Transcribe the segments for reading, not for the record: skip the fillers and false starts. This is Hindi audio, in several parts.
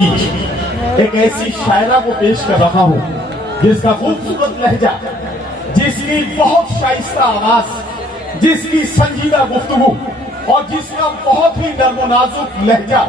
एक ऐसी शायरा को पेश कर रहा हूँ जिसका खूबसूरत लहजा, जिसकी बहुत शाइस्ता आवाज, जिसकी संजीदा गुफ्तगू और जिसका बहुत ही नर्मो नाजुक लहजा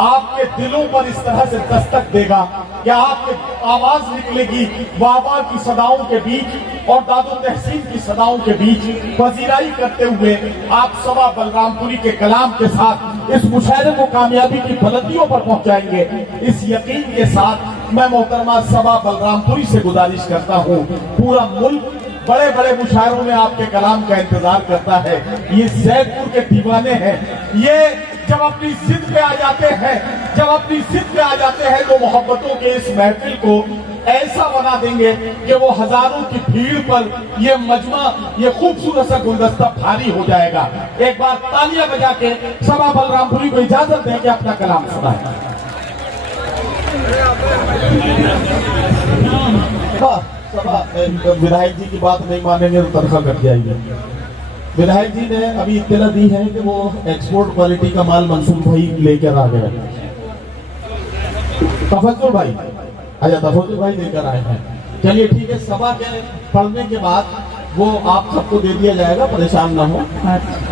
आपके दिलों पर इस तरह से दस्तक देगा कि आपकी आवाज निकलेगी बाबा की सदाओं के बीच और दादो तहसीन की सदाओं के बीच पजीराई करते हुए आप सबा बलरामपुरी के कलाम के साथ इस मुशायरे को कामयाबी की बुलंदियों पर पहुंचाएंगे। इस यकीन के साथ मैं मोहतरमा सबा बलरामपुरी से गुजारिश करता हूं, पूरा मुल्क बड़े बड़े मुशायरों में आपके कलाम का इंतजार करता है। ये जैदपुर के दीवाने हैं, ये जब अपनी जिद पे आ जाते हैं, तो मोहब्बतों के इस महफिल को ऐसा बना देंगे कि वो हजारों की भीड़ पर ये मजमा, ये खूबसूरत सा गुलदस्ता भारी हो जाएगा। एक बार तालियां बजा के सबा बलरामपुरी को इजाजत दें कि अपना कलाम सुनाए। विधायक जी की बात नहीं मानेंगे तो तनख्वाह कट जाएगी। विधायक जी ने अभी इत्तला दी है कि वो एक्सपोर्ट क्वालिटी का माल मंसूर भाई लेकर आ गए। तफज्जुल भाई, अच्छा तफज्जुल भाई लेकर आए हैं। चलिए ठीक है, सभा के पढ़ने के बाद वो आप सबको दे दिया जाएगा, परेशान ना हो,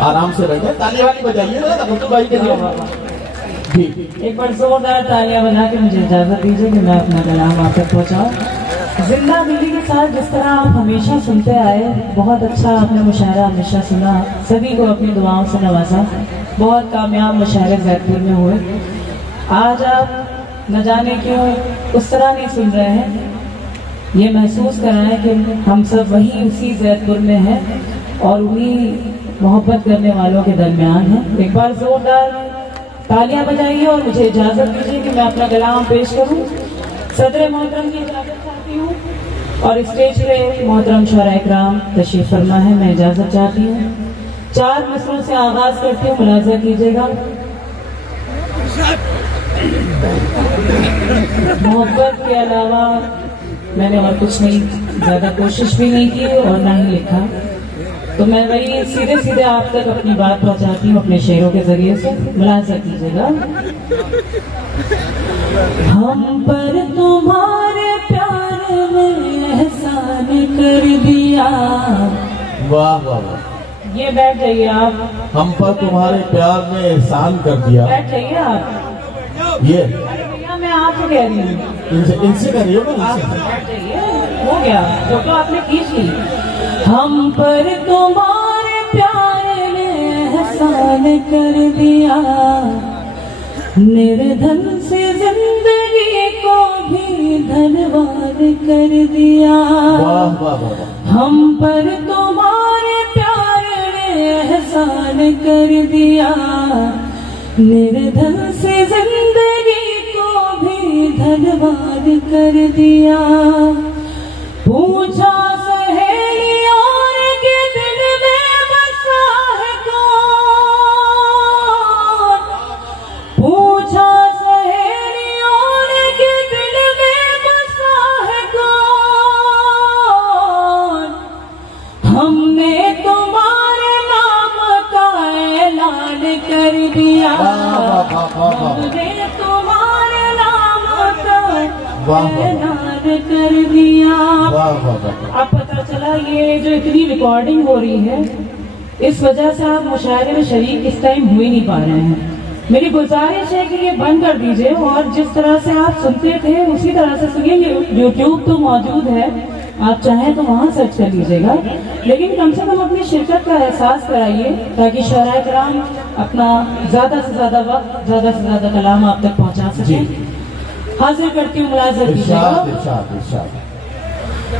आराम से बैठे। ताली वाली बजाइए ना तफज्जुल भाई के लिए। एक बार जोरदार तालियां बजा के मुझे इजाजत दीजिए कि मैं अपना कलाम आप तक पहुंचाऊं। जिंदा दिली के साथ जिस तरह आप हमेशा सुनते आए, बहुत अच्छा आपने मुशायरा हमेशा सुना, सभी को अपनी दुआओं से नवाजा, बहुत कामयाब मुशायरे जैदपुर में हुए। आज आप न जाने क्यों उस तरह नहीं सुन रहे हैं, ये महसूस कराएं कि हम सब वही उसी जैदपुर में हैं और उन्हीं मोहब्बत करने वालों के दरमियान हैं। एक बार जोरदार तालियां बजाइए और मुझे इजाजत दीजिए कि मैं अपना कलाम पेश करूं। सदर मोहतरम की इजाजत चाहती हूँ और स्टेज पे मोहतरम शोरा इकराम तशरीफ फरमा है, मैं इजाजत चाहती हूँ। 4 मिसरों से आगाज करती हूँ, मुलाजा कीजिएगा। मोहब्बत के अलावा मैंने और कुछ नहीं, ज्यादा कोशिश भी नहीं की और ना ही लिखा, तो मैं वही सीधे सीधे आप तक अपनी बात पहुंचाती हूँ अपने शेरों के जरिए से। मुलाजा कीजिएगा। हम पर तुम्हारे प्यार में एहसान कर दिया। वाह वाह वाह, ये बैठ जाइए आप। हम पर तुम्हारे प्यार में एहसान कर दिया। बैठ जाइए आप। ये भैया मैं आपसे कह रही हूँ, इनसे करिए ना, बैठ जाइए। हो गया, फोटो आपने खींच ली। हम पर तुम्हारे प्यार ने एहसान कर दिया, निर्धन से जिंदगी को भी धनवान कर दिया। वाह वाह वाह। हम पर तुम्हारे प्यार ने एहसान कर दिया, निर्धन से जिंदगी को भी धनवान कर दिया। पूछा सहेली और के दिल में बसा है कौन, पूछा सहेली और के दिल में बसा है कौन, हमने तुम्हारे नाम का ऐलान कर दिया, हमने तुम्हारे नाम का ऐलान कर दिया। अब पता चला ये जो इतनी रिकॉर्डिंग हो रही है, इस वजह से आप मुशायरे में शरीक इस टाइम हो ही नहीं पा रहे हैं। मेरी गुजारिश है कि ये बंद कर दीजिए और जिस तरह से आप सुनते थे उसी तरह से सुनिए। यूट्यूब तो मौजूद है, आप चाहें तो वहाँ सर्च कर लीजिएगा, लेकिन कम से कम अपनी शिरकत का एहसास कराइए ताकि शोरा इकराम अपना ज्यादा से ज्यादा वक्त, ज्यादा से ज्यादा कलाम आप तक पहुँचा सके। हाजिर करती हूँ, मुलाजा कीजिएगा।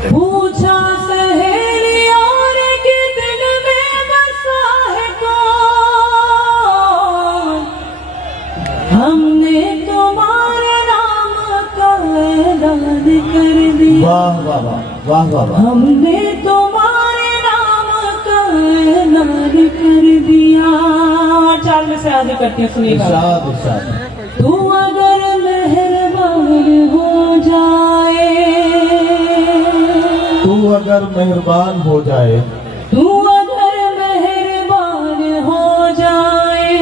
पूछा सहेली और के दिल में बसा है कौन, हमने तुम्हारे नाम का ऐलान कर दिया। वाह वाह वाह वाह वाह। हमने तुम्हारे नाम का ऐलान कर दिया। 4 में से हाजिर करती हूँ, सुनिएगा। तू अगर मेहरबान हो जाए, तू अगर मेहरबान हो जाए, तू अगर मेहरबान हो जाए,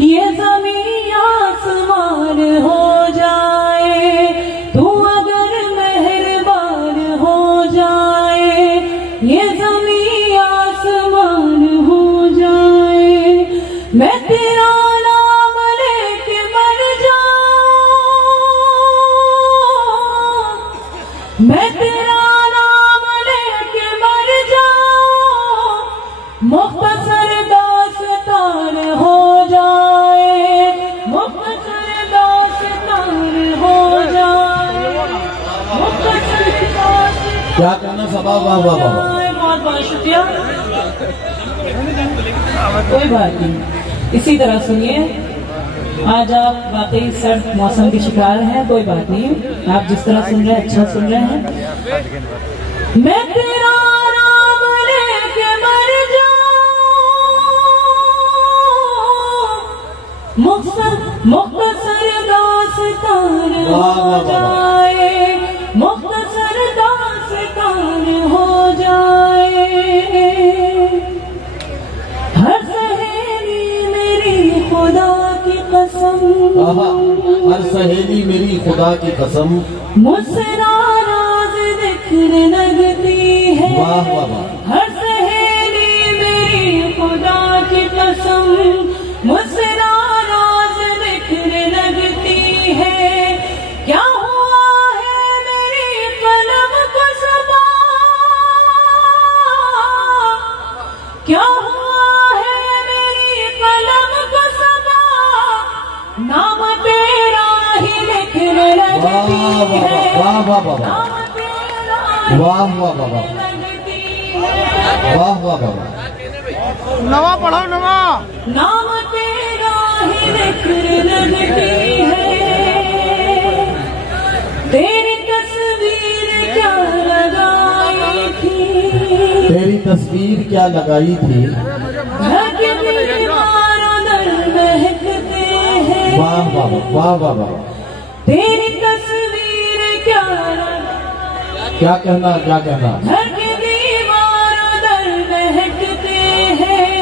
ये ज़मीन आसमान हो जाए, क्या कहना सबा, वाह वाह वाह। बहुत बहुत शुक्रिया। कोई बात नहीं, इसी तरह सुनिए। आज आप वाकई सर्द मौसम के शिकार हैं, कोई बात नहीं, आप जिस तरह सुन रहे हैं अच्छा सुन रहे हैं। मैं तेरा नाम लेके मर जाऊं, मुख्तसर दास्तान हो जाए, मुख्तसर दास्तान हो जाए। हर सहेली मेरी खुदा की कसम, हर सहेली मेरी खुदा की कसम, मुझसे नाराज दिखने लगती है। वाह वाह वाह। हर सहेली मेरी खुदा की कसम, मुझसे नाराज दिखने लगती है। क्या हुआ है मेरी कलम को सबा, क्या हुआ है मेरी कलम को सबा, नाम तेरा ही लिखने लगती है। वाह वाह वाह वाह, नाम तेरा वाह वाह वाह वाह, लगती वाह वाह वाह। नवा पढ़ो नवा। नाम तेरा ही लिखने लगती है। तेरी तस्वीर क्या लगाई थी, तेरी तस्वीर क्या लगाई थी, घर के दीवारों दर महकते हैं। वाह वाह वाह वाह वाह। तेरी तस्वीर क्या क्या कहना, क्या कहना, घर के दीवारों दर महकते हैं।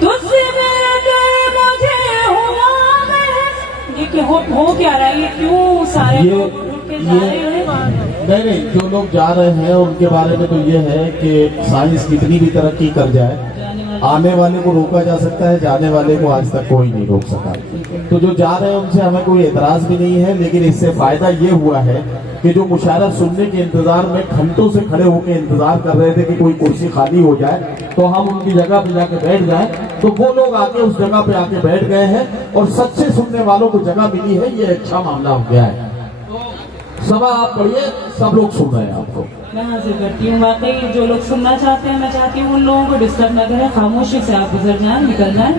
तुझसे मिलकर मुझे हुआ महसूस। ये क्या हो क्या रहा है, ये क्यों सारे ये लोग रुक के जा रहे हैं? नहीं, जो लोग जा रहे हैं उनके बारे में तो ये है कि साइंस कितनी भी तरक्की कर जाए, आने वाले को रोका जा सकता है, जाने वाले को आज तक कोई नहीं रोक सका। तो जो जा रहे हैं उनसे हमें कोई एतराज भी नहीं है, लेकिन इससे फायदा ये हुआ है कि जो मुशायरा सुनने के इंतजार में घंटों से खड़े होकर इंतजार कर रहे थे कि कोई कुर्सी खाली हो जाए तो हम उनकी जगह पे जाके बैठ जाएं, तो वो लोग आके उस जगह पे आके बैठ गए हैं और सच्चे सुनने वालों को जगह मिली है। ये अच्छा मामला हो गया है। सभा आप पढ़िए, सब लोग सुन रहे हैं आपको। मैं हाजिर करती हूँ। वाकई जो लोग सुनना चाहते हैं, मैं चाहती हूँ उन लोगों को डिस्टर्ब न करें, खामोशी से आप गुजर जाएं, निकल जाएं।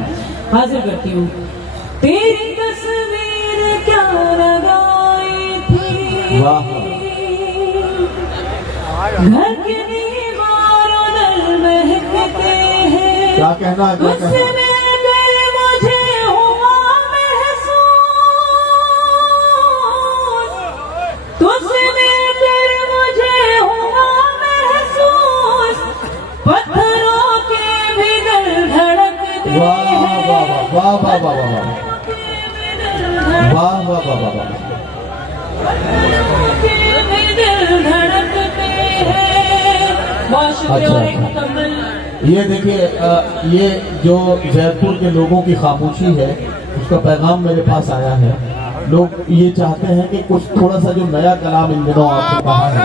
हाजिर करती हूँ। तेरी तस्वीर क्या लगाई थी, वाह। घर के दीवारों दर महकते हैं। क्या कहना, क्या तुझसे कहना, मिलकर मुझे हुआ महसूस, तुझसे मिलकर मुझे हुआ महसूस, पत्थरों के भी दिल धड़कते वाह वाह हैं। वाह वाह वाह वाह वाह वाह वाह वाह वाह वाह। पत्थरों के भी दिल धड़कते हैं। बहुत शुक्रिया। और एक मुकम्मल ये देखिए, ये जो जयपुर के लोगों की खामोशी है उसका पैगाम मेरे पास आया है। लोग ये चाहते हैं कि कुछ थोड़ा सा जो नया कलाम इन दिनों आपने कहा है,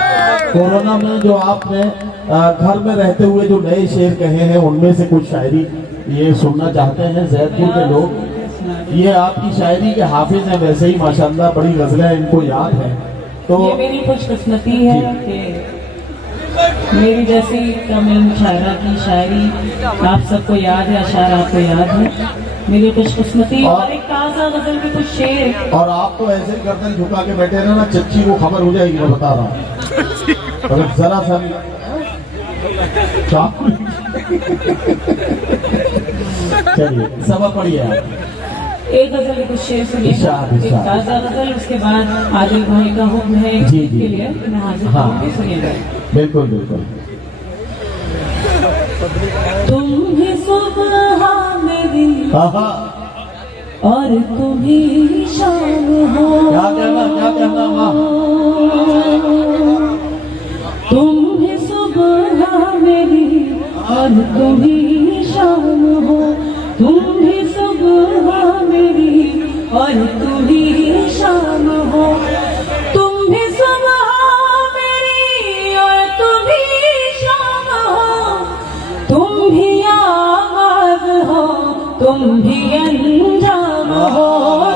कोरोना में जो आपने घर में रहते हुए जो नए शेर कहे हैं उनमें से कुछ शायरी ये सुनना चाहते हैं जयपुर के लोग। ये आपकी शायरी के हाफिज हैं वैसे ही माशाल्लाह, बड़ी गजलें इनको याद हैं। तो ये मेरी खुशकिस्मती है कि मेरी जैसी तमिल शायरा की शायरी आप सबको याद है, अशार आपको याद है। मेरी खुशकिस्मती। और एक ताज़ा गजल के कुछ शेर। और आप तो ऐसे गर्दन झुका के बैठे रहना ना, चच्ची को खबर हो जाएगी, मैं बता रहा हूँ। अगर जरा सा चलिए सबा पढ़िए आप। एक गजल के कुछ शेर सुनिए। इरशाद, एक इरशाद। ताज़ा गजल, उसके बाद आदिल भाई का हुक्म है जी, जी। के लिए मैं हाजिर हाँ। करूंगी, सुनिएगा। बिल्कुल बिल्कुल। तुम ही सुबह मेरी हाँ हाँ, और तुम ही शाम हो। क्या कहना, क्या कहना, वाह। तुम ही सुबह मेरी और तुम ही शाम हो। तुम ही सुबह मेरी और तुम ही शाम हो। तुम ही सुबह मेरी और तुम ही शाम हो। तुम ही आगाज हो, तुम ही अंजाम हो।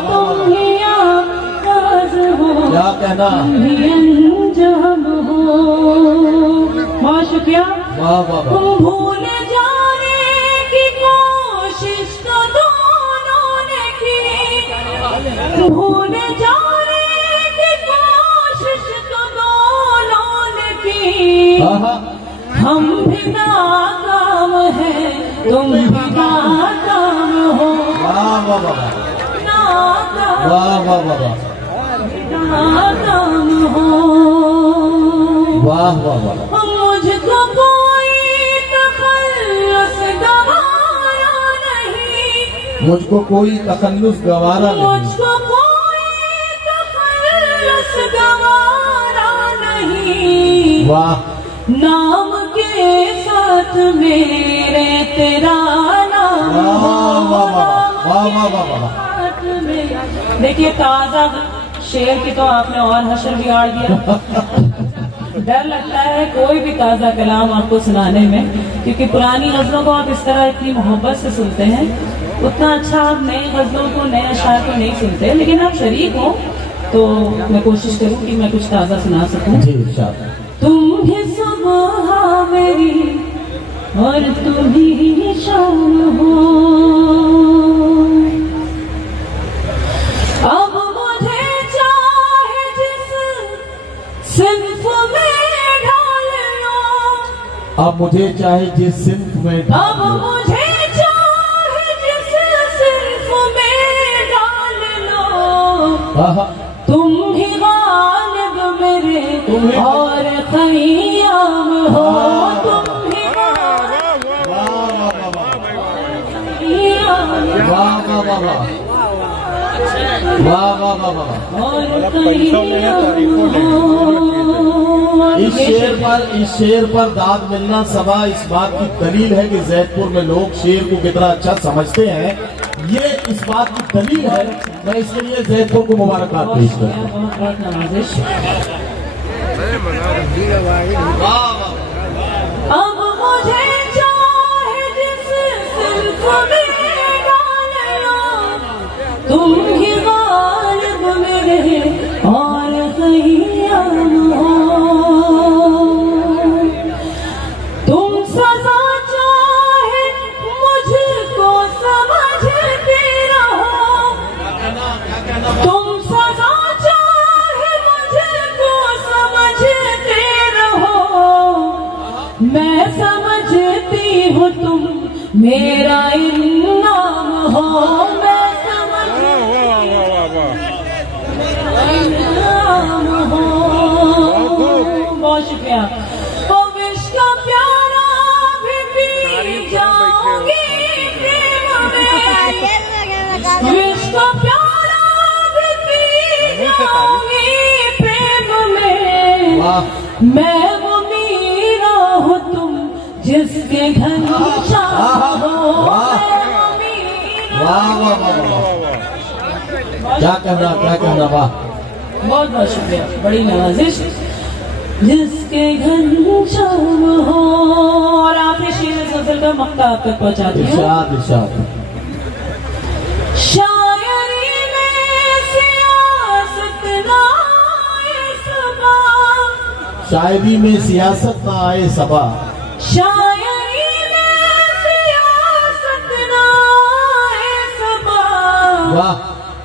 तुम ही आगाज हो, क्या कहना, तुम ही अंजाम हो। तो क्या वाह वाह वाह। तुम भूल जाने की कोशिश तो दोनों ने की, भूल जाने की कोशिश तो दोनों ने की। आहा। हम भी नाकाम हैं, तुम भी नाकाम हो। वाह वाह वाह नाकाम वाह वाह वाह वाह नाकाम हो। वाह वाह वाह। मुझको कोई तखल्लुस गवारा नहीं, मुझको कोई तखल्लुस गवारा नहीं। मुझको कोई तखल्लुस गवारा नहीं। वाह नाम के साथ मेरे तेरा नाम वाह हो। वाह वाह वाह वाह वाह वाह। साथ में देखिए ताजा शेर की तो आपने और हशर बिगाड़ दिया। डर लगता है कोई भी ताजा कलाम आपको सुनाने में, क्योंकि पुरानी गजलों को आप इस तरह इतनी मोहब्बत से सुनते हैं, उतना अच्छा आप नए गजलों को, नए अशार को नहीं सुनते। लेकिन आप शरीक हो तो मैं कोशिश करूं कि मैं कुछ ताजा सुना सकूं। जी इरशाद। तुम ही सुबह मेरी और तुम ही शाम हो। अब मुझे चाहे जिस सिंफ में ढाल लो, अब मुझे चाहे जिस सिंफ में अब डाल लो। मुझे चाहे जिस सिंफ में डाल लो। आहा। तुम ही गालिब मेरे तुम ही- और खयाम हो। तुम ही वाह वाह वाह वाह खयाम वाह वाह वाह वाह वाह वाह वाह वाह। और खयाम हो। इस शेर पर दाद मिलना सबा इस बात की दलील है कि जैदपुर में लोग शेर को कितना अच्छा समझते हैं। ये इस बात की दलील है। मैं इसके लिए जैदपुर को मुबारकबाद पेश करता हूँ। बहुत बहुत नवाजिश। वाह वाह। अब मुझे चाहे जिस सिंफ में डाल लो, तुम ही गालिब मेरे और खयाम हो। तुम सजा चाहे मुझको समझते रहो, तुम सजा चाहे मुझको समझते रहो। मैं समझती हूँ तुम मेरा इनाम हो। मैं समझती इनाम हो। बहुत शुक्रिया। ओ विश का प्यारा भी पी जाऊंगी प्रेम में, विश का प्यारा भी पी जाऊंगी प्रेम में। वाह। मैं वो मीरा हूँ तुम जिसके घनश्याम हो। वाह। मैं वो मीरा वाह वाह वाह वाह। क्या कहना वाह। बहुत बहुत शुक्रिया, बड़ी नवाजिश। जिसके घनश्याम हो। और आपने शेर गजल का मक्ता आप तक पहुंचा दिया। इरशाद इरशाद। शायरी में सियासत ना आए सबा, शायरी में सियासत ना आए सबा। शायरी में सियासत ना आए सबा। वाह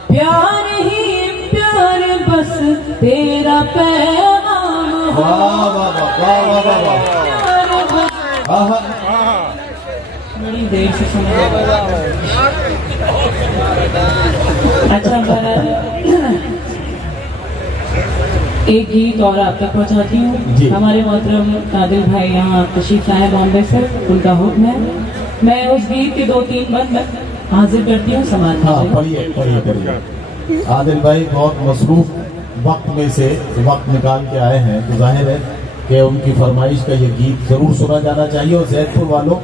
प्यार ही प्यार बस तेरा पैगाम हो। वाह वाह वाह वाह वाह वाह वाह। प्यार बस आहा। बड़ी देर से सुन रहा हूं। अच्छा एक गीत और आप तक पहुंचाती जी। हूँ। हमारे मोहतरम आदिल भाई यहाँ तशरीफ लाए बॉम्बे से, उनका हुक्म है। मैं उस गीत के 2-3 बंद मैं हाजिर करती हूँ समाज हाँ में। पढ़िए पढ़िए पढ़िए। आदिल भाई बहुत मसरूफ वक्त में से वक्त निकाल के आए हैं, तो जाहिर है कि उनकी फरमाइश का ये गीत जरूर सुना जाना चाहिए। और जैदपुर वालों,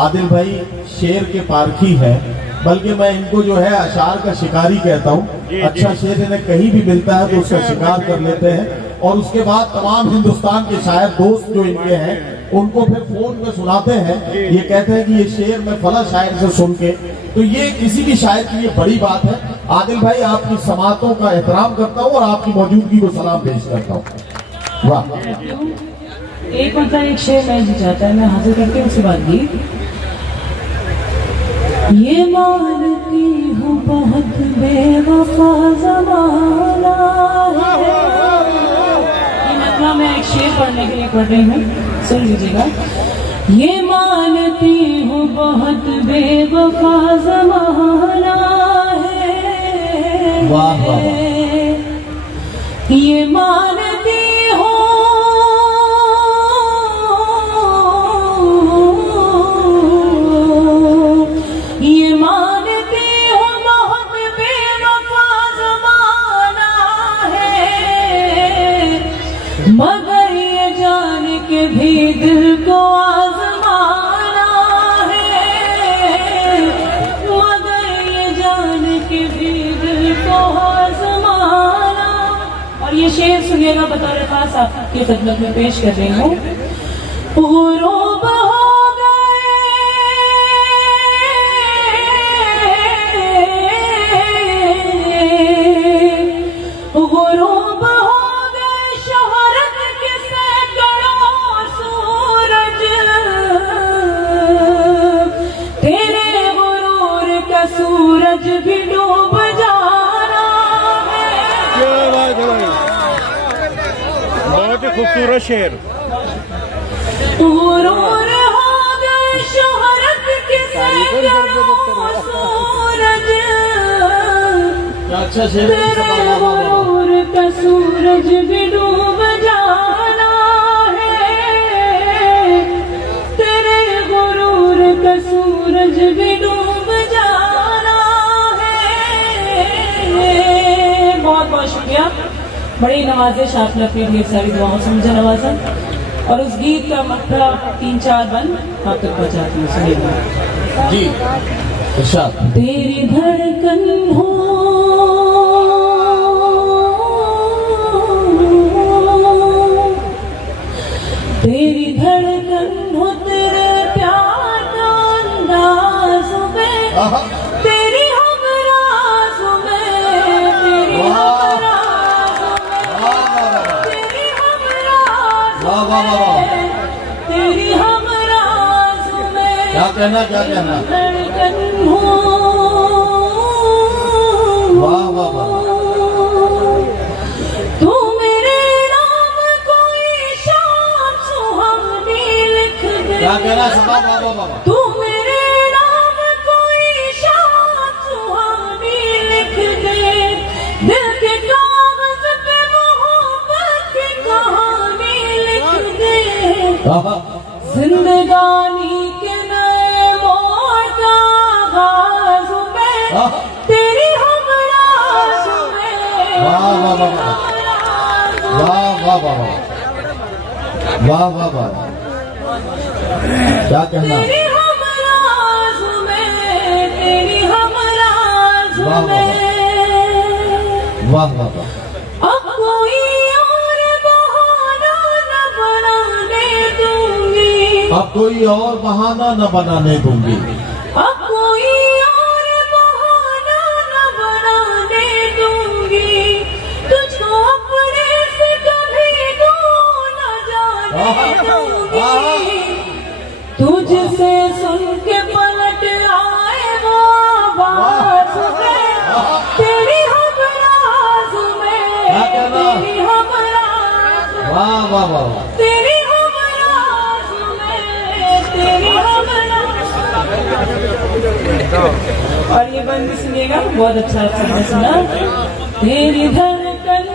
आदिल भाई शेर के पारखी हैं, बल्कि मैं इनको जो है अशार का शिकारी कहता हूँ। अच्छा शेर इन्हें कहीं भी मिलता है तो उसका शिकार कर लेते हैं, और उसके बाद तमाम हिंदुस्तान के शायर दोस्त जो इनके हैं उनको फिर फोन पे सुनाते हैं। ये कहते हैं कि ये शेर मैं फला शायर से सुन के, तो ये किसी भी शायर के लिए बड़ी बात है। आदिल भाई आपकी समातों का एहतराम करता हूँ और आपकी मौजूदगी को सलाम पेश करता हूँ। वाह एक मतलब एक शेर मैं जी चाहता है, मैं हाजिर करती हूँ उसके बाद गीत। ये मानती हूँ बहुत बेवफा ज़माना है। ये मतलब मैं एक शेर पढ़ने के लिए पढ़ रही हूँ, सुन लीजिएगा। ये मानती हूँ बहुत बेवफा ज़माना है। वाह वाह। ये मानती हो ये मानती हो बहुत बेवफा ज़माना है, मगर ये जान के भी दिल को आज़माना है, मगर ये जान के भी दिल को आज़माना। और ये शेर सुनिएगा, बतौर खास आपकी खिदमत में पेश कर रही हूँ। गुरूब हो गए गुरूब हो गए शोहरत के सैकड़ों सूरज, तेरे गुरूर का सूरज भी डूब जाना है। बहुत ही खूबसूरत शेर। गुरूर हो गए शोहरत के सैकड़ों सूरज, क्या अच्छा शेर है। तेरे गुरूर का सूरज भी डूब जाना है, तेरे गुरूर का सूरज भी डूब जाना है। बहुत बहुत शुक्रिया, बड़ी नवाजिश आपने अपनी ढेर सारी दुआओं से मुझे नवाजा, और उस गीत का मतलब 3-4 बन आप तक पहुंचाती हूँ, सुनिएगा जी इरशाद। तेरी धड़कन हो तेरी धड़कन हो, तेरे प्यार का अंदाज में, तेरी हम राज में, तेरी हम राज में, तेरी हम राज वाह वाह वाह। में, तेरी हम राज में, क्या कहना, क्या कहना। धड़कन हो। वाह वाह वाह। तू मेरे नाम कोई शाम सुहानी लिख दे। क्या कहना। वाह वाह वाह वाह। तू मेरे नाम कोई शाम सुहानी लिख दे, दिल के कागज पे मोहब्बत की कहानी लिख दे, जिंदगानी के नए मोड़ का आगाज में, तेरी हम राज में। वाह वाह वाह वाह। वाह वाह वाह वाह वाह वाह वाह। क्या कहना। तेरी हम राज में, तेरी हम राज वाह वाह में। वाह वाह वाह। अब कोई और बहाना न बनाने दूंगी, अब कोई और बहाना न बनाने दूंगी, अब कोई और बहाना न बनाने दूंगी, तुझको अपने से कभी दूर न जाने दूंगी, तुझसे सुन के पलट आए वो आवाज में, तेरी हम राज में, तेरी हम राज में, वाह वाह वाह। तेरी हम राज में, तेरी हम राज। और ये बंद सुनिएगा, बहुत अच्छा आपने सुना। तेरी धड़कन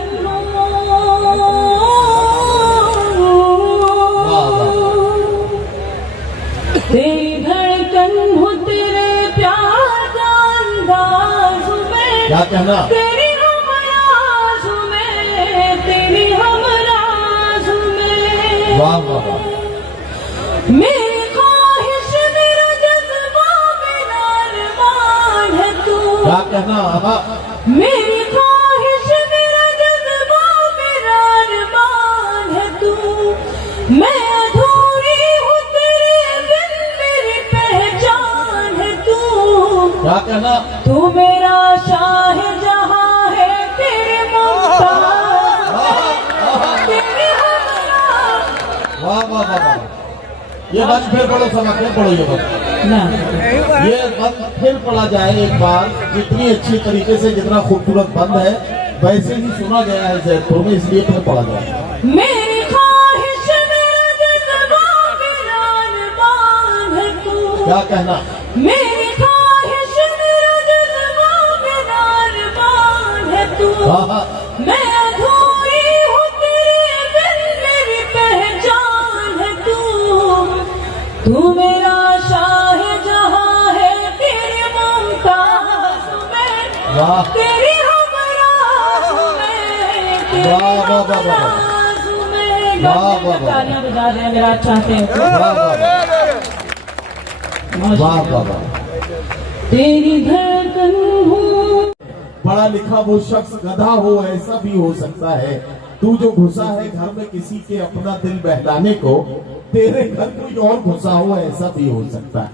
तेरी धड़कन हो, तेरे प्यार का अंदाज में, क्या कहना। तेरी हम राज में, तेरी हम राज में। वाह वाह वाह। मेरी ख्वाहिश मेरा जज्बा मेरा अरमान है तू, क्या कहना। मेरी ख्वाहिश मेरा जज्बा मेरा अरमान है तू, मैं अधूरी हूँ तेरे बिन, मेरी पहचान है तू, क्या कहना। तू मेरा शाह जहां है, तेरे मुमताज, तेरे हम राज, वाह वाह वाह वाह। ये बंद फिर पढ़ो, समा फिर पढ़ो ये बंद। ना ये बंद फिर पढ़ा जाए एक बार, जितनी अच्छी तरीके से, जितना खूबसूरत बंद है वैसे ही सुना गया है जयपुर में, इसलिए फिर पढ़ा जाए। मेरी ख्वाहिश मेरा जज्बा वीरान बांध तू, क्या कहना? मेरी ख्वाहिश मेरा जज्बा वीरान बांध तू, हाँ हाँ। मैं अधूरी हूँ तेरे बिन, मेरी पहचान है तू मेरा शाहजहां है, तेरी मुमताज मैं, वाह तेरी हमराज मैं, तेरी वाह वाह वाह वाह। हमराज मैं। वाह वाह वाह। तालियां बजा रहे हैं अगर आप चाहते हैं तो। वाह वाह वाह वाह वाह। तेरी धड़कन हूँ। पढ़ा लिखा वो शख्स गधा हो, ऐसा भी हो सकता है। तू जो घुसा है घर में किसी के अपना दिल बहलाने को, तेरे घर कोई और घुसा हो, ऐसा भी हो सकता है।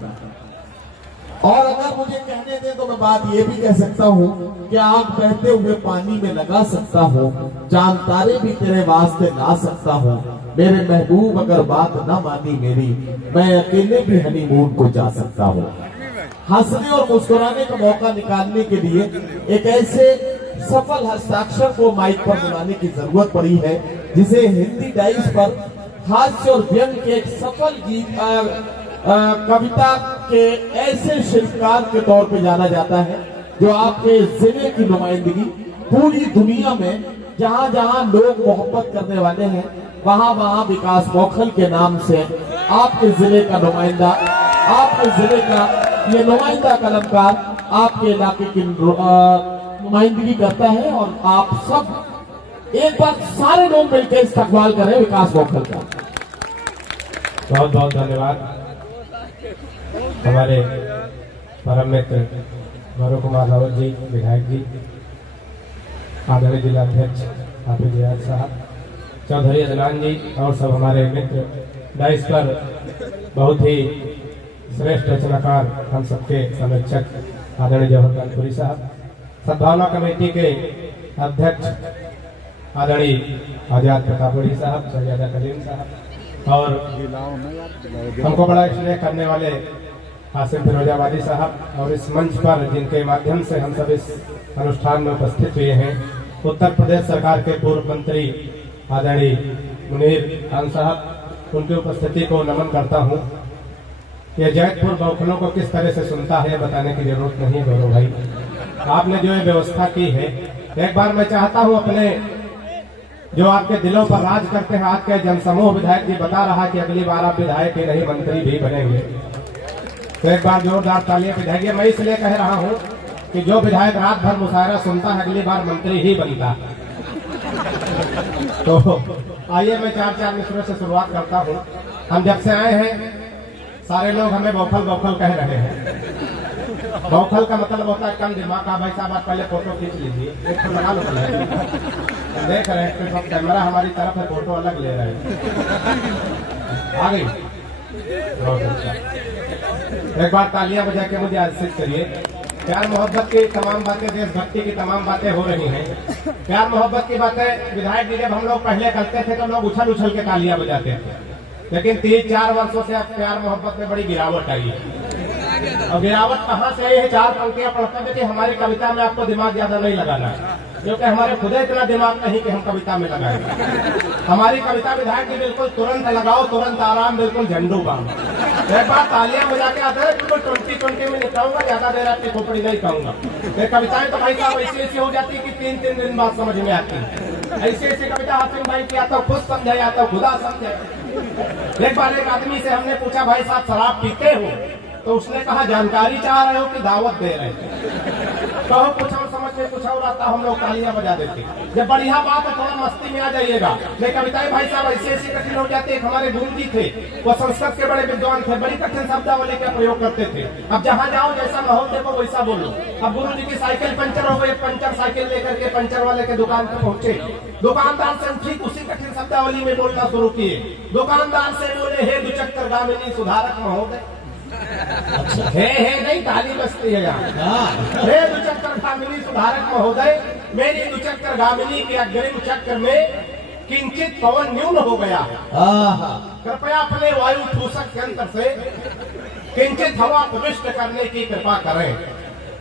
और अगर मुझे कहने दे तो मैं बात ये भी कह सकता हूँ कि आग बहते हुए पानी में लगा सकता हूँ, चांद तारे भी तेरे वास्ते ला सकता हूँ। मेरे महबूब अगर बात न मानी मेरी, मैं अकेले भी हनीमून को जा सकता हूँ। हंसने और मुस्कुराने का मौका निकालने के लिए एक ऐसे सफल हस्ताक्षर को माइक पर बुलाने की जरूरत पड़ी है, जिसे हिंदी डाइस पर हास्य और व्यंग के एक सफल गीत कविता के ऐसे शिल्पकार के तौर पे जाना जाता है, जो आपके जिले की नुमाइंदगी पूरी दुनिया में जहां जहां लोग मोहब्बत करने वाले हैं, वहां वहां विकास मौखल के नाम से आपके जिले का नुमाइंदा, आपके जिले का ये नुमाइंदा कलमकार आपके इलाके की नुमाइंदगी करता है। और आप सब एक बार सारे लोग मिलकर इस्तकबाल करें विकास मौखल का। बहुत बहुत धन्यवाद हमारे परम मित्र गौरव कुमार रावत जी, विधायक जी, आदरणीय जिला अध्यक्ष हाफिज रियाज साहब, चौधरी अदनान जी और सब हमारे मित्र, डाइस पर बहुत ही श्रेष्ठ रचनाकार हम सबके संरक्षक आदरणीय जवाहर कानपुरी साहब, सद्भावना कमेटी के अध्यक्ष आदरणीय आजाद प्रतापगढ़ी साहब, शहजादा कलीम साहब, और हमको बड़ा स्नेह करने वाले हासिम फिरोजाबादी साहब, और इस मंच पर जिनके माध्यम से हम सब इस अनुष्ठान में उपस्थित हुए हैं, उत्तर प्रदेश सरकार के पूर्व मंत्री आदरणीय मुनीर खान साहब, उनकी उपस्थिति को नमन करता हूं। यह जैतपुर बौखलों को किस तरह से सुनता है बताने की जरूरत नहीं गौरव भाई, आपने जो ये व्यवस्था की है, एक बार मैं चाहता हूं अपने जो आपके दिलों पर राज करते हैं आज के जनसमूह, विधायक जी बता रहा कि अगली बार आप विधायक ही नहीं मंत्री भी बनेंगे, तो एक बार जोरदार तालियां बजाइए। मैं इसलिए कह रहा हूं कि जो विधायक रात भर मुशायरा सुनता है अगली बार मंत्री ही बनता। तो आइए मैं चार मित्रों से शुरुआत करता हूं। हम जब से आए हैं सारे लोग हमें बौखल बौखल कह रहे हैं। बौखल का मतलब होता है कम दिमाग का। भाई साहब आप पहले फोटो खींच लीजिए, एक तो लगा लो, देख रहे हैं सब कैमरा हमारी तरफ है, फोटो अलग ले रहे हैं। आ गई, बहुत अच्छा। एक बार तालियां बजा के मुझे आशीष करिए। प्यार मोहब्बत की तमाम बातें, देशभक्ति की तमाम बातें हो रही हैं। प्यार मोहब्बत की बातें विधायक जी जब हम लोग पहले करते थे तो लोग उछल उछल के तालियां बजाते थे, लेकिन 3-4 वर्षों से अब प्यार मोहब्बत में बड़ी गिरावट आई है। और गिरावट कहाँ से आई है? 4 पंक्तियां पढ़ते थे कि हमारी कविता में आपको दिमाग ज्यादा नहीं लगाना है, क्योंकि हमारे खुद इतना दिमाग नहीं कि हम कविता में लगाएंगे। हमारी कविता विधायक जी बिल्कुल तुरंत लगाओ, तुरंत आराम, बिल्कुल झंडू काम। एक बार तालियां बजा के आते हैं, बिल्कुल 20-20 में निकालूंगा, ज्यादा देर आपकी खोपड़ी नहीं कहूंगा। ये कविताएं तो भाई साहब ऐसी ऐसी हो जाती है कि 3-3 दिन बाद समझ में आती है। ऐसी ऐसी कविता हासिम भाई की आता खुद समझे, आता खुदा समझे। एक बार एक आदमी से हमने पूछा, भाई साहब शराब पीते हो? तो उसने कहा जानकारी चाह रहे हो कि दावत दे रहे हैं? तो कुछ और समझ में कुछ और आता, हम लोग तालियां बजा देते। जब बढ़िया बात है थोड़ा मस्ती में आ जाइएगा। लेकिन कविताएं भाई साहब ऐसी ऐसी कठिन हो जाती है। हमारे गुरु जी थे, वो संस्कृत के बड़े विद्वान थे, बड़ी कठिन शब्दावली का प्रयोग करते थे। अब जहाँ जाओ जैसा माहौल देखो वैसा बोलो। अब गुरु जी की साइकिल पंचर हो गई, पंचर साइकिल लेकर के पंचर वाले के दुकान पर पहुंचे। दुकानदार से ठीक उसी कठिन शब्दावली में बोलना शुरू किए। दुकानदार से बोले, हे दुचक्कर गामिनी सुधारक महोदय। हे नहीं, ताली बजती है यहाँ। हे दुचक्कर गामिनी सुधारक महोदय, मेरी दुचक्कर गामिनी के अग्रिम चक्र में किंचित पवन न्यून हो गया है। कृपया अपने वायु ठूसक यंत्र से किंचित हवा प्रविष्ट करने की कृपा करें।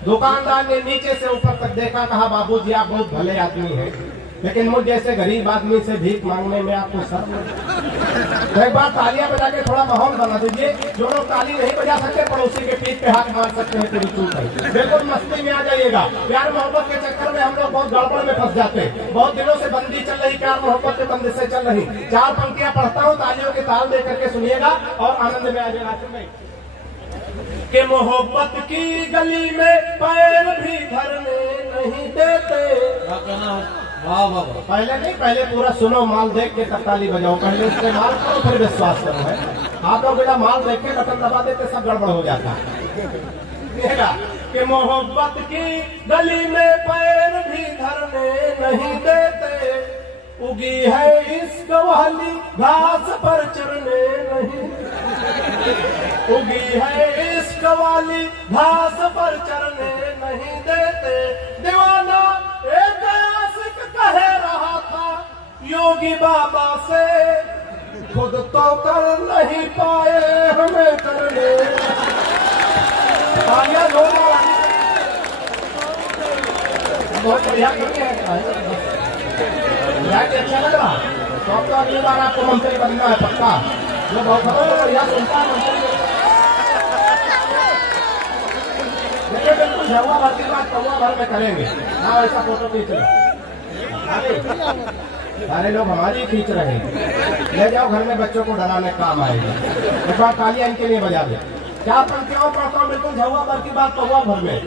दुकानदार ने नीचे से ऊपर तक देखा, कहा बाबूजी आप बहुत भले आदमी हैं, लेकिन मुझ जैसे गरीब आदमी से भीख मांगने में आपको शर्म नहीं। तो एक बार तालियां बजा के थोड़ा माहौल बना दीजिए। जो लोग ताली नहीं बजा सकते पड़ोसी के पीठ पे हाथ मार सकते हैं, पूरी चूक है। बिल्कुल मस्ती में आ जाइएगा। प्यार मोहब्बत के चक्कर में हम लोग बहुत गड़बड़ में फंस जाते हैं। बहुत दिनों से बंदी चल रही, प्यार मोहब्बत के बंदी से चल रही। 4 पंक्तियां पढ़ता हूँ, तालियों के ताल दे करके सुनिएगा और आनंद में आ जाएगा। कि मोहब्बत की गली में पैर भी धरने नहीं देते। पहले नहीं, पहले पूरा सुनो, माल देख के तब ताली बजाओ। पहले उससे माल करो फिर विश्वास करो है। आप लोग बिना माल देख के बटन दबा देते सब गड़बड़ हो जाता है। कि मोहब्बत की गली में पैर भी धरने नहीं देते। उगी है इश्क वाली घास पर चरने नहीं, उगी है इश्क वाली घास पर चरने नहीं देते। दीवाना एक आशिक कह रहा था योगी बाबा से, खुद तो कर नहीं पाए हमें करने। तालियां जोरदार, बहुत बढ़िया करते हैं। अच्छा लग रहा तो अब तो अगली बार आपको मंत्री बनना है पक्का। जो बहुत बढ़िया सुनता है मंत्री, देखिए बिल्कुल झुआ भर की बात कौआ भर में करेंगे। हाँ ऐसा फोटो खींच लो, सारे लोग हमारी खींच रहे हैं। ले जाओ घर में, बच्चों को डराने काम आएगा। एक बार तालियां इनके लिए बजा दे। 4 पंक्तियों पढ़ता हूँ, बिल्कुल झुआ भर की बात कौआ भर में।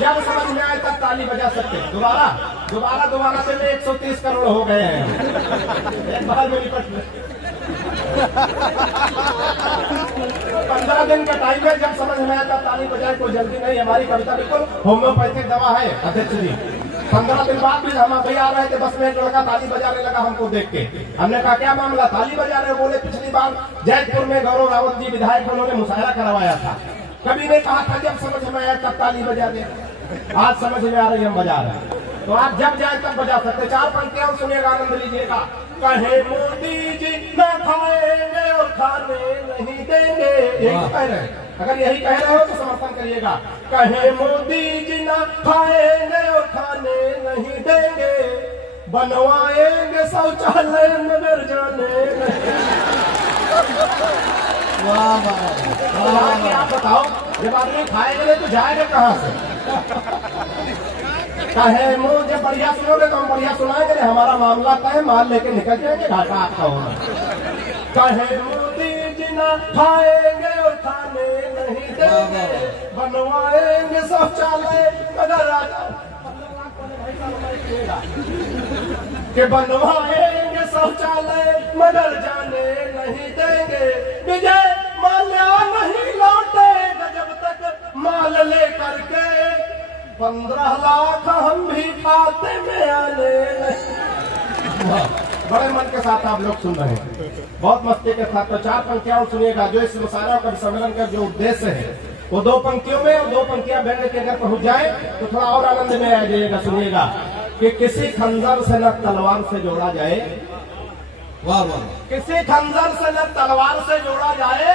जब समझ में आए तब ताली बजा सकते हैं। दोबारा से 130 करोड़ हो गए हैं एक बार में निपट में। 15 दिन का टाइम है, जब समझ में आया तब ताली बजाए, कोई जल्दी नहीं। हमारी कविता बिल्कुल होम्योपैथिक दवा है अध्यक्ष जी। 15 दिन बाद भी हम भैया आ रहे थे, बस में एक लड़का ताली बजाने लगा हमको देख के। हमने कहा क्या मामला, ताली बजा रहे? बोले पिछली बार जयपुर में गौरव रावत जी विधायक उन्होंने मुशायरा करवाया था, कभी ने कहा था जब समझ में आया तब ताली बजा दे। आज समझ में आ रही, हम बजा रहे हैं। तो आप जब जाए तब बजा सकते। 4 पंक्तियां सुनिएगा, आनंद लीजिएगा। कहे मोदी जी न खाएंगे और खाने नहीं देंगे, यही कह रहे हैं। अगर यही कह रहे हो तो समर्थन करिएगा। कहे मोदी जी न खाएंगे और खाने नहीं देंगे, बनवाएंगे शौचालय मगर जाने नहीं। आप बताओ, जब आदमी खाएंगे तो जाएगा कहाँ से? कहे मुझे बढ़िया सुनोगे तो हम बढ़िया सुनाएंगे, हमारा मामला तय, माल लेके निकल जाएंगे, घाटा आपका होगा। कहे मोदी जी ना खाएंगे और खाने नहीं देंगे, बनवाएंगे शौचालय मगर के बनवाएंगे शौचालय मगर जाने नहीं देंगे। विजय माल्या नहीं लौटेगा जब तक माल लेकर के, 15 लाख हम भी खाते में आने नहीं। बड़े मन के साथ आप लोग सुन रहे हैं, बहुत मस्ती के साथ। तो 4 पंक्तियां सुनिएगा। जो इस मुशायरा का सम्मेलन का जो उद्देश्य है वो 2 पंक्तियों में, और 2 पंक्तियां बैंड के अगर पहुंच जाए तो थोड़ा और आनंद में आ जाइएगा। सुनिएगा कि किसी खंजर से न तलवार से जोड़ा जाए, वाह वाह, किसी खंजर से न तलवार से जोड़ा जाए,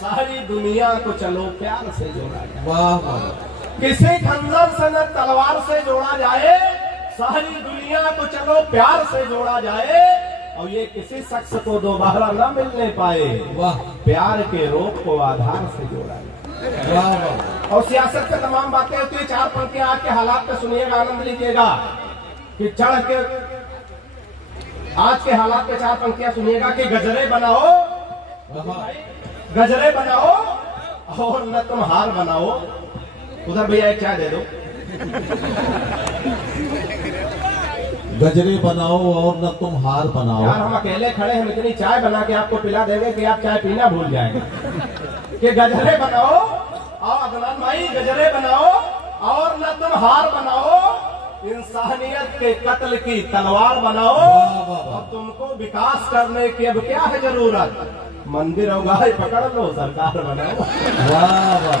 सारी दुनिया को चलो प्यार से जोड़ा जाए, वाह वाह। किसी खंजर से न तलवार से जोड़ा जाए, सारी दुनिया को चलो प्यार से जोड़ा जाए, और ये किसी शख्स को दोबारा न मिलने पाए, वाह, प्यार के रोग को आधार से जोड़ा जाए, वाह वाह। और सियासत से तमाम बातें होती है। 4 पंक्तियां आज के हालात पे सुनिएगा, आनंद लीजिएगा कि चढ़ के आज के हालात पे 4 पंक्तियां सुनिएगा कि गजरे बनाओ, गजरे बनाओ और न तुम हार बनाओ। उधर भैया एक चाय दे दो। गजरे बनाओ और न तुम हार बनाओ। यार हम अकेले खड़े हैं, इतनी चाय बना के आपको पिला देंगे कि आप चाय पीना भूल जाएंगे। कि गजरे बनाओ, और अदनान भाई गजरे बनाओ और न तुम हार बनाओ, इंसानियत के कत्ल की तलवार बनाओ, और तुमको विकास करने की अब क्या है जरूरत, मंदिर और गाय पकड़ लो, सरकार बनाओ। वाह वाह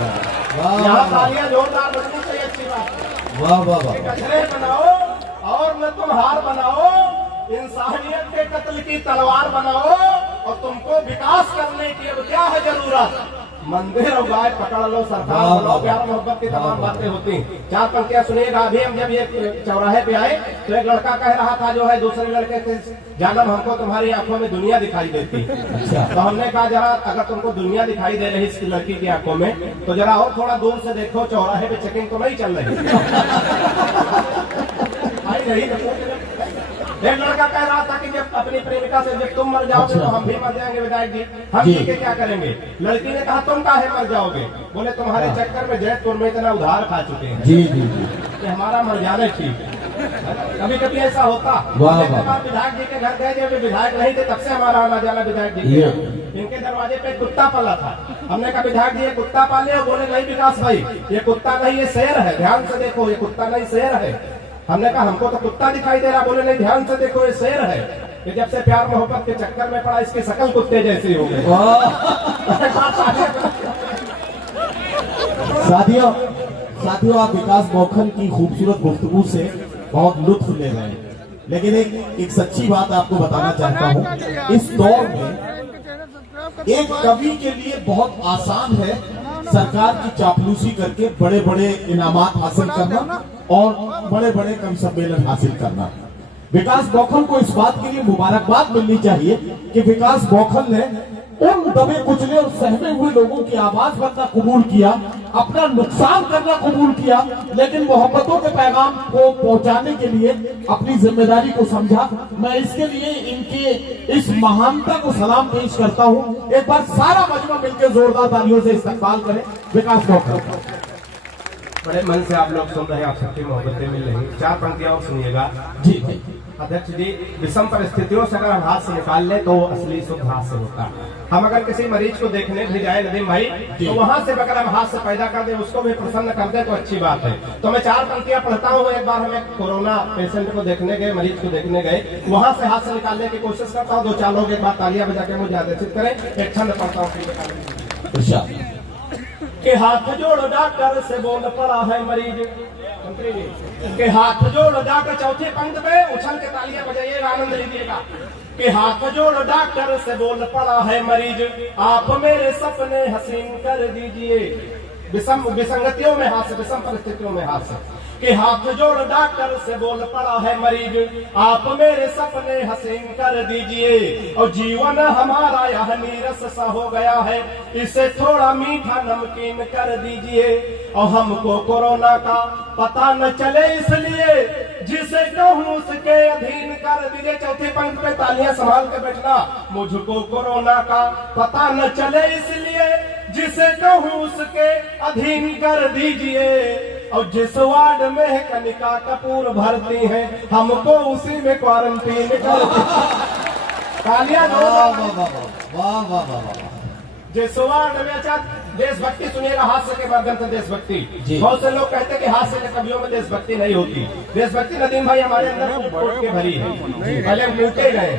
वाह, यहाँ तालियां जोरदार बजनी चाहिए, अच्छी बात। वाह वाह वाह। गजरे बनाओ और न तुम हार बनाओ, इंसानियत के की तलवार बनाओ और तुमको विकास करने की अब क्या है जरूरत। मंदिर और गाय पकड़ लो, सरकार बनाओ, प्यार मोहब्बत की तमाम बातें होती। चार पंक्तियां सुनिएगा। अभी हम जब ये चौराहे पे आए तो एक लड़का कह रहा था जो है दूसरे लड़के से, जानम हमको तुम्हारी आंखों में दुनिया दिखाई देती। तो हमने कहा जरा अगर तुमको दुनिया दिखाई दे रही इस लड़की की आंखों में तो जरा और थोड़ा दूर से देखो, चौराहे पे चेकिंग तो नहीं चल रही। आई नहीं। एक लड़का कह रहा था कि जब अपनी प्रेमिका से जब तुम मर जाओगे तो हम भी मर जाएंगे विधायक जी, हम जी के क्या करेंगे। लड़की ने कहा तुम काहे मर जाओगे। बोले तुम्हारे चक्कर में जैतपुर में इतना उधार खा चुके हैं जी जी जी कि हमारा मर जाना ठीक है। कभी कभी ऐसा होता। विधायक जी के घर गए जब विधायक नहीं थे तब से हमारा आना जाना विधायक जी के। इनके दरवाजे पे कुत्ता पाला था। हमने कहा विधायक जी ये कुत्ता पाले हो। बोले नहीं विकास भाई ये कुत्ता नहीं ये शेर है, ध्यान से देखो ये कुत्ता नहीं शेर है। हमने कहा हमको तो कुत्ता दिखाई दे रहा। बोले नहीं ध्यान से देखो ये शेर है। कि जब से प्यार मोहब्बत के चक्कर में पड़ा इसकी शकल कुत्ते जैसी हो गई। साथियों आप विकास बौखन की खूबसूरत गुफ्तगू से बहुत लुत्फ ले रहे हैं, लेकिन एक सच्ची बात आपको बताना चाहता हूँ। इस दौर में एक कवि के लिए बहुत आसान है सरकार की चापलूसी करके बड़े बड़े इनामात हासिल करना और बड़े बड़े कवि सम्मेलन हासिल करना। विकास बौखन को इस बात के लिए मुबारकबाद मिलनी चाहिए कि विकास बौखन ने उन दबे कुचले और सहमे हुए लोगों की आवाज बनना कबूल किया, अपना नुकसान करना कबूल किया, लेकिन मोहब्बतों के पैगाम को पहुंचाने के लिए अपनी जिम्मेदारी को समझा। मैं इसके लिए इनके इस महानता को सलाम पेश करता हूं। एक बार सारा मजमा मिलकर जोरदार तालियों से इस्तकबाल करें विकास बौखन। बड़े मन से आप लोग सुन रहे हैं, आप सबकी मोहब्बतें मिल रही। चार पंक्तियां और सुनिएगा। जी अध्यक्ष जी, विषम परिस्थितियों से अगर हम हाथ से निकाल ले तो वो असली सुख हाथ से होता है। हम अगर किसी मरीज को देखने भी जाए नदीम भाई तो वहां से अगर हम हाथ से पैदा कर दे, उसको भी प्रसन्न कर दे तो अच्छी बात है। तो मैं चार पंक्तियां पढ़ता हूँ। एक बार हमें कोरोना पेशेंट को देखने गए, मरीज को देखने गए, वहां से हाथ से निकालने की कोशिश करता हूँ। दो चार लोग एक बार तालियां बजा के मुझे आदेशित करें। एक छंद पढ़ता हूँ के हाथ जोड़ डॉक्टर से बोल पड़ा है मरीज के हाथ जोड़ डॉक्टर। चौथी पंक्ति पे उछल के तालियां बजाइएगा, आनंद लीजिएगा। के हाथ जोड़ डॉक्टर से बोल पड़ा है मरीज, आप मेरे सपने हसीन कर दीजिए। विषम विसंगतियों में हाथ से, विषम परिस्थितियों में हाथ से। के हाथ जोड़ डॉक्टर से बोल पड़ा है मरीज, आप मेरे सपने हसीन कर दीजिए। और जीवन हमारा यह नीरस सा हो गया है, इसे थोड़ा मीठा नमकीन कर दीजिए। और हमको कोरोना का पता न चले इसलिए जिसे कहूँ उसके अधीन कर दीजिए। चौथी पंक्ति पे तालियां संभाल के बैठना। मुझको कोरोना का पता न चले इसलिए जिसे कहूँ उसके अधीन कर दीजिए। और जिस वार्ड में कनिका कपूर भरती हैं हमको उसी में क्वारंटीन कर तालियां दो। वाह वाह वाह। जिस वार्ड में, अच्छा देशभक्ति सुनिएगा हास्य के माध्यम से। देशभक्ति बहुत से लोग कहते हैं कि हास्य के कवियों में देशभक्ति नहीं होती। देशभक्ति नदीम भाई हमारे अंदर फूट के भरी है। पहले हम टूटे गए,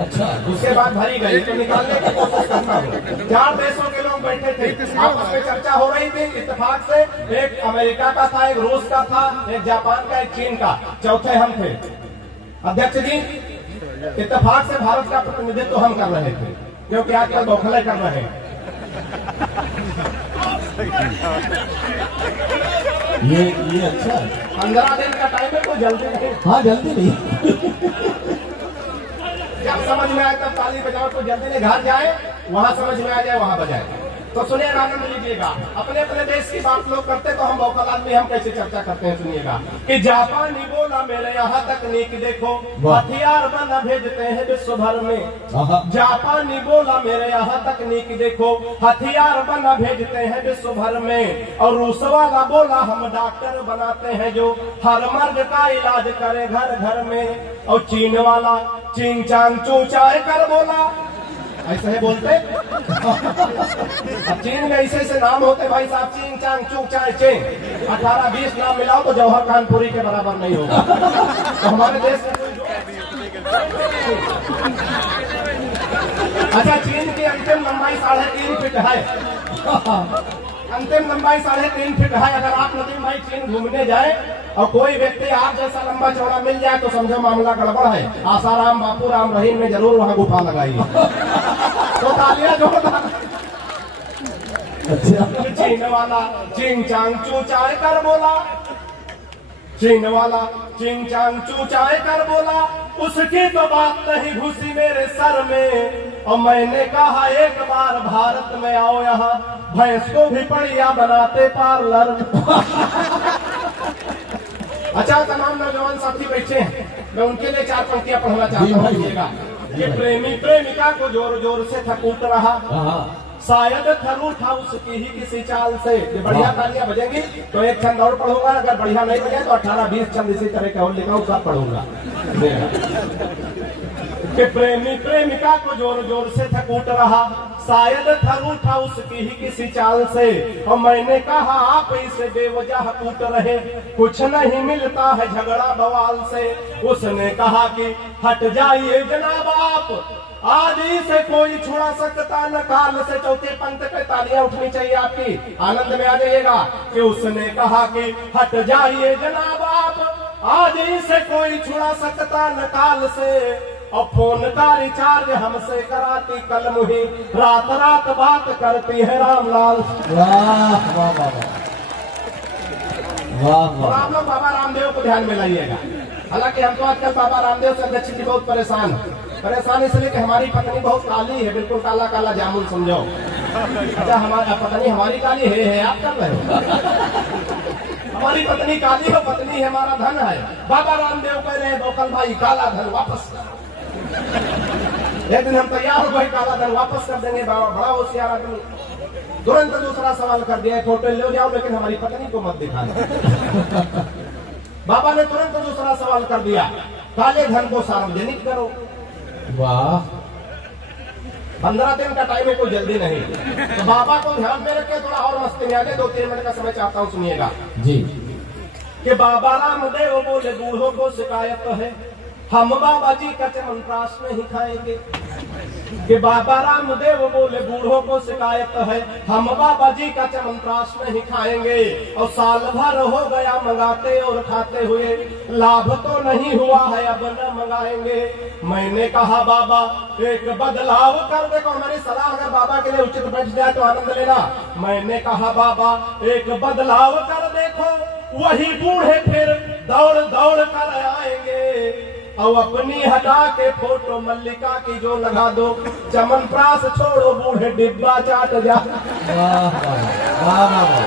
अच्छा उसके बाद भरी गई, तो निकालने की कोशिश करता हूँ। 4 देशों के लोग बैठे थे, आपस में चर्चा हो रही थी। इत्तेफाक से एक अमेरिका का था, एक रूस का था, एक जापान का, एक चीन का, चौथे हम थे। अध्यक्ष जी, इत्तेफाक से भारत का प्रतिनिधित्व हम कर रहे थे क्योंकि आजकल बौखले कर रहे हैं। ये अच्छा है। 15 दिन का टाइम है, कोई जल्दी नहीं। हाँ जल्दी नहीं। जब समझ में आए तब ताली बजाओ, तो जल्दी नहीं। घर जाए वहां समझ में आ जाए वहां बजाए। तो सुनिए, आनंद लीजिएगा। अपने अपने देश की बात लोग करते तो हम बौखल आदमी हम कैसे चर्चा करते हैं, सुनिएगा। कि जापानी बोला मेरे यहाँ तकनीक देखो, हथियार बना भेजते हैं विश्व भर में। जापानी बोला मेरे यहाँ तकनीक देखो, हथियार बना भेजते हैं विश्व भर में। और रूस वाला बोला हम डॉक्टर बनाते हैं जो हर मर्द का इलाज करे घर घर में। और चीन वाला चिंग चांग चू चाय कर बोला, ऐसे है बोलते। अब चीन में ऐसे नाम होते भाई साहब, चिंग चांग चू चाय चेंग। 18-20 नाम मिलाओ तो जौहर कानपुरी के बराबर नहीं होगा। तो हमारे देश में अच्छा, चीन की अंतिम लंबाई 3.5 फीट है। अंतिम लंबाई 3.5 फीट है। अगर आप नदीम भाई चीन घूमने जाए और कोई व्यक्ति आप जैसा लंबा चौड़ा मिल जाए तो समझो मामला गड़बड़ है। आसाराम बापू राम रहीम ने जरूर वहां गुफा लगाई है। तो तालियां जोरदार। चीन वाला चिंग चांग चू चाय कर बोला, चीन वाला चिंग चांग चू चाय कर बोला, उसकी तो बात नहीं घुसी मेरे सर में। और मैंने कहा एक बार भारत में आओ, यहाँ भैंस को भी बढ़िया बनाते पार्लर। अच्छा, तमाम नौजवान साथी बैठे हैं, मैं उनके लिए 4 पंक्तियां पढ़ना चाहता हूँ। ये प्रेमी प्रेमिका को जोर जोर से थकूट रहा, शायद थरू था उसकी ही किसी चाल से। ये बढ़िया तालियां बजेंगी तो एक छंद और पढ़ूंगा, अगर बढ़िया नहीं बजे तो 18-20 छंद इसी तरह का और लिखा हूं, सब पढ़ूंगा। कि प्रेमी प्रेमिका को जोर जोर से थकूट रहा, शायद थरू था उसकी ही किसी चाल से। और मैंने कहा आप इसे बेवजह कूट रहे, कुछ नहीं मिलता है झगड़ा बवाल से। उसने कहा कि हट जाइए जनाब आप, आदि से कोई छुड़ा सकता न काल से। चौथे पंथ पे तालियां उठनी चाहिए आपकी, आनंद में आ जाइएगा। कि उसने कहा कि हट जाइए जनाब आप, आदि से कोई छुड़ा सकता न काल से। और फोन का रिचार्ज हमसे कराती कल मुही, रात रात बात करती है रामलाल। वाह वाह वाह वाह वाह। आप लोग बाबा रामदेव को ध्यान में लाइएगा। हालांकि हम तो आजकल बाबा रामदेव से अध्यक्ष जी बहुत परेशान इसलिए कि हमारी पत्नी बहुत काली है, बिल्कुल काला काला जामुन समझो। अच्छा, हमारी पत्नी हमारी काली है आप कर रहे हो। हमारी पत्नी काली हो, पत्नी हमारा धन है। बाबा रामदेव कह रहे हैं गोपाल भाई काला धन वापस कर। एक दिन हम तैयार हो गए, काला धन वापस कर देंगे। बाबा बड़ा होशियार आदमी, तुरंत दूसरा सवाल कर दिया, फोटो ले जाओ लेकिन हमारी पत्नी को मत दिखाना। बाबा ने तुरंत दूसरा सवाल कर दिया, काले धन को सार्वजनिक करो। वाह, 15 दिन का टाइम है, कोई जल्दी नहीं। तो बाबा को ध्यान में रखे, थोड़ा और मस्ती में आगे 2-3 मिनट का समय चाहता हूँ, सुनिएगा जी। कि बाबा रामदेव बोले बूढ़ों को शिकायत है, हम बाबा जी का च्यवनप्राश नहीं खाएंगे। कि बाबा रामदेव बोले बूढ़ों को शिकायत है, हम बाबा जी का च्यवनप्राश नहीं खाएंगे। और साल भर हो गया मंगाते और खाते हुए, लाभ तो नहीं हुआ है, अब न मंगाएंगे। मैंने कहा बाबा एक बदलाव कर देखो, हमारी सलाह अगर बाबा के लिए उचित बैठ जाए तो आनंद लेना। मैंने कहा बाबा एक बदलाव कर देखो, वही बूढ़े फिर दौड़ दौड़ कर आएंगे। और अपनी हटा के फोटो मल्लिका की जो लगा दो, चमनप्राश छोड़ो बूढ़े डिब्बा चाट जा। वाह वाह वाह वाह।